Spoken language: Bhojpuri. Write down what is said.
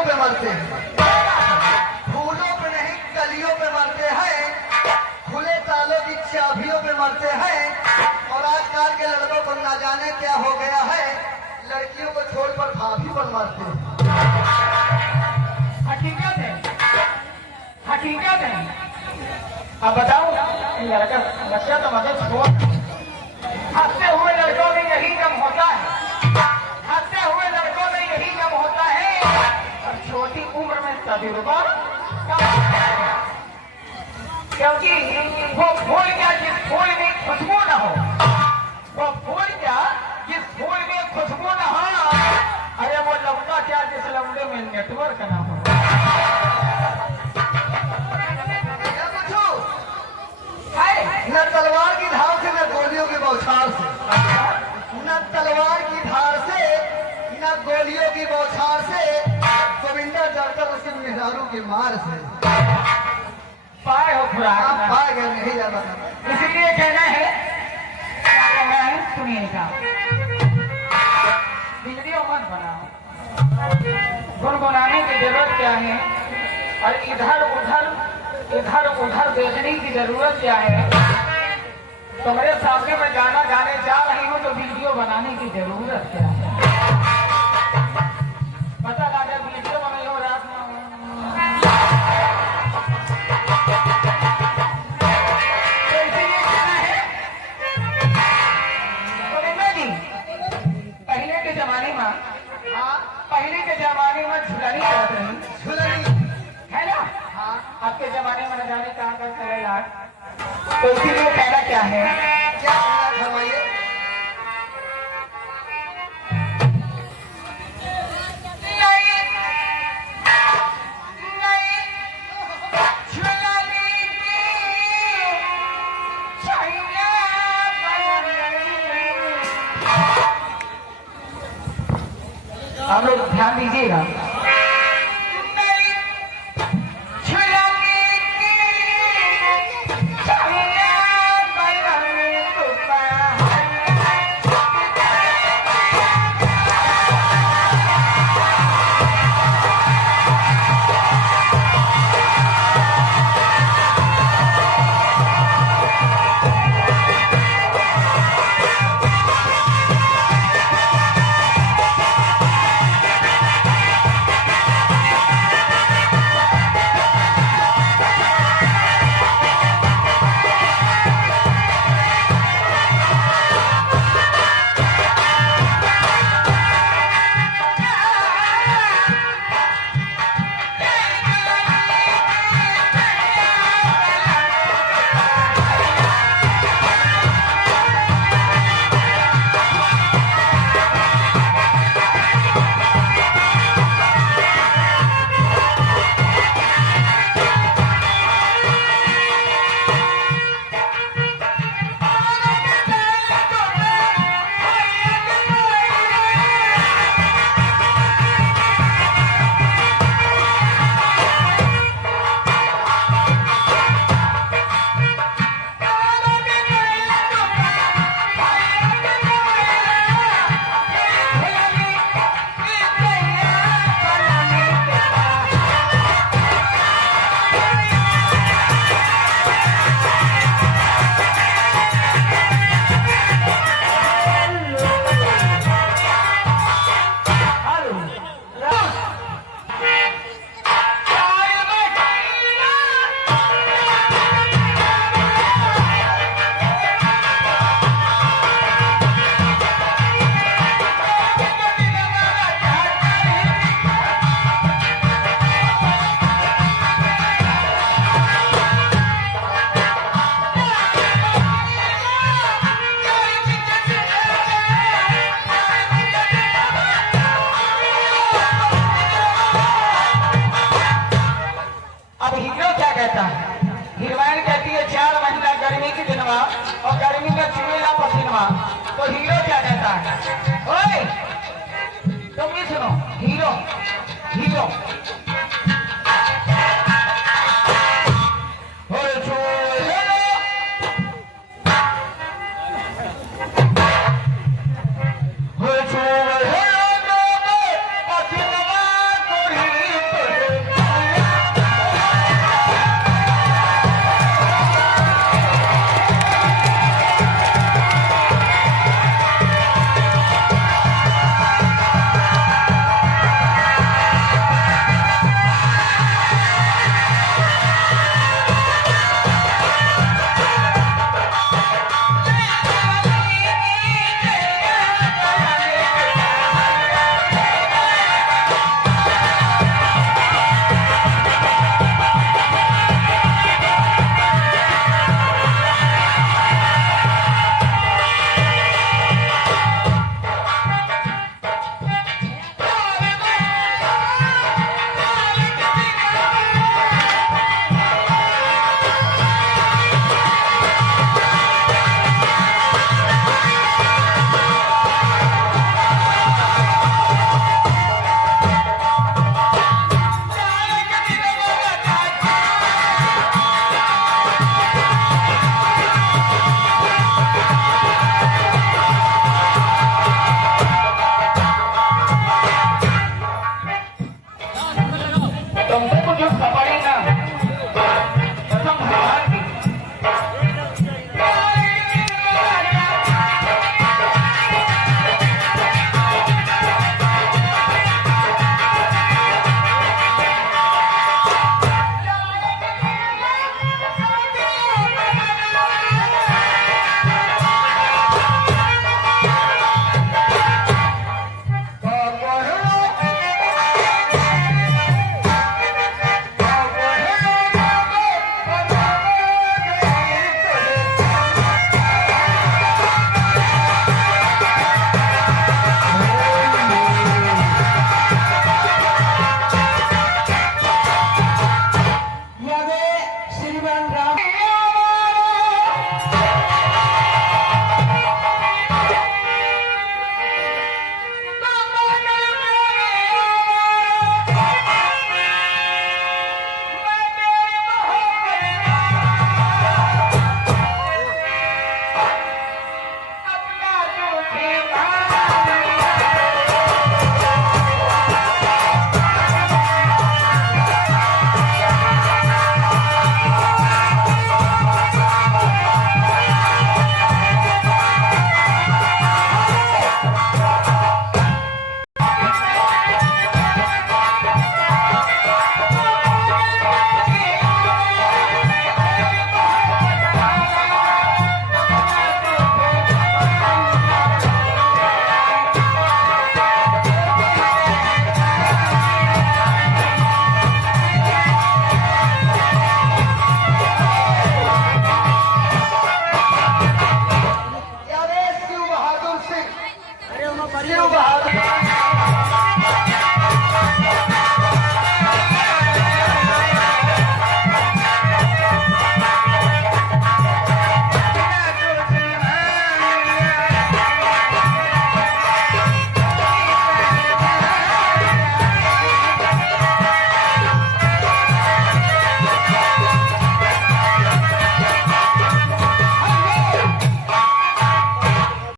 कलियों पे मरते हैं, फूलों पे नहीं कलियों पे मरते हैं, खुले तालों की चाबियों पे मरते हैं। और आजकल के लड़कों को ना जाने क्या हो गया है, लड़कियों को छोड़कर भाभी पर मरते हैं। हकीकत है, हकीकत है। अब बताओ लड़का बच्चा तो मदद छोड़, हंसते हुए लड़कों में यही कम होता है, हंसते हुए लड़कों में यही कम होता है। और छोटी उम्र में तजुर्बा, क्योंकि वो फूल क्या जिस फूल में खुशबू न हो, वो फूल क्या जिस फूल में खुशबू न हो, अरे वो लौंडा क्या जिस लौंडे में नेटवर्क न हो। न तलवार की धार से न गोलियों की बौछार से, न तलवार की धार से न गोलियों की बौछार से, गोविंदा डरकर उसके मेहरारू के मार से। पाए हो खुराक, पाए गए नहीं जाता, इसलिए कहना है, क्या कहना है सुनिएगा। वीडियो मत बनाओ, गुनगुनाने की जरूरत क्या है, और इधर उधर देखने की जरूरत क्या है। तुम्हारे सामने मैं गाना गाने जा रही हूँ तो वीडियो बनाने की जरूरत क्या है। पता लगा वीडियो बनाई हो रात में, तो इसीलिए कहना है गोविंदा जी, पहले के जमाने में, पहले के जमाने में झुलनी करते हैं, झुलनी है ना। आपके जमाने में न जाने कहाँ का चले यार, तो इसीलिए कहना क्या है, क्या फरमाइए। आप लोग ध्यान दीजिएगा। कहता है, हीरोइन कहती है 4 महीना गर्मी की दिनवा और गर्मी में चुएला पसीनवा, तो हीरो क्या कहता है, ओए तुम भी सुनो, हीरो हीरो शिव बहादुर